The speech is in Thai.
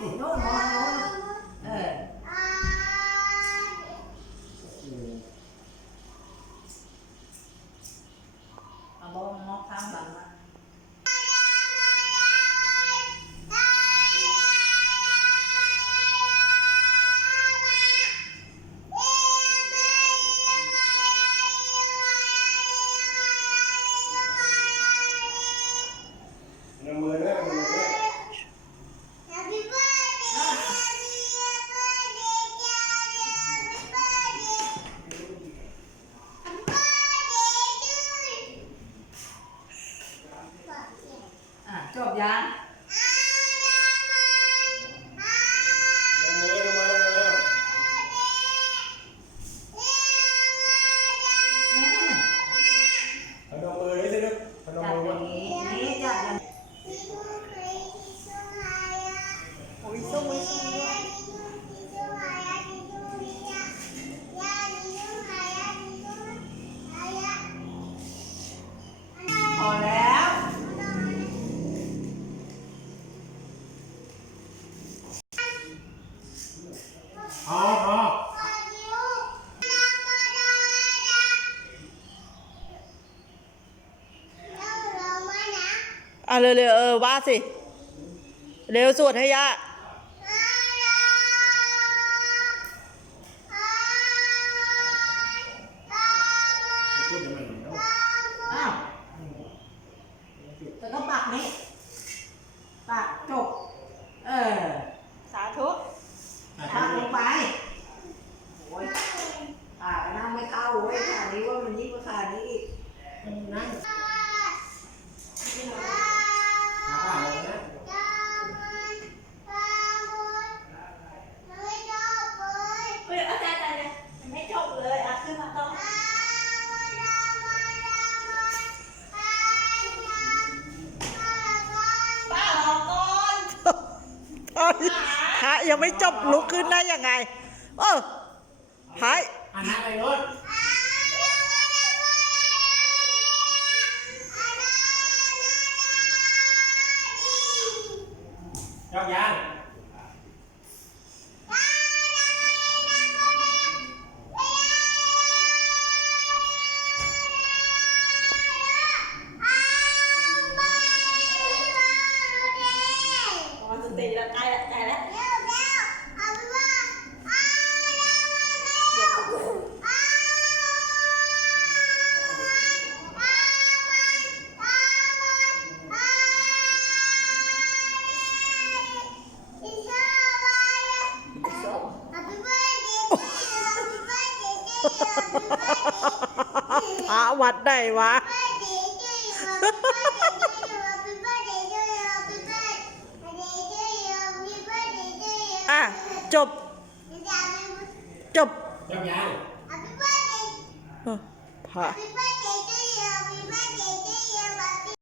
โน่นมองโน่นเอาบอลมองข้างหลังมาจบยังพนมมือเลยสิลูกพนมมือว่านี่จัดอย่างโอ้ยสู้ด้วยพอแล้วพอเร็วๆว่าสิเร็วสวดให้ย่าอ้าวแต่ก็ปักนี่ปักจบสาธุ ปักลงไปโอ้ยขานั่งไม่เข้าเว้ยขานี้ว่ามันยิ่งกว่าขานี้อีกนั่งอาจารย์ไม่จบเลยอ่ะขึ้นมาต้องป้ารอก่อน พระยังไม่จบลุกขึ้นได้ยังไงพระ อันนั้นไปรถยกยางติดแล้วใกล้แล้วใกล้แล้วพระวัดไหนวะจบยกยางพระ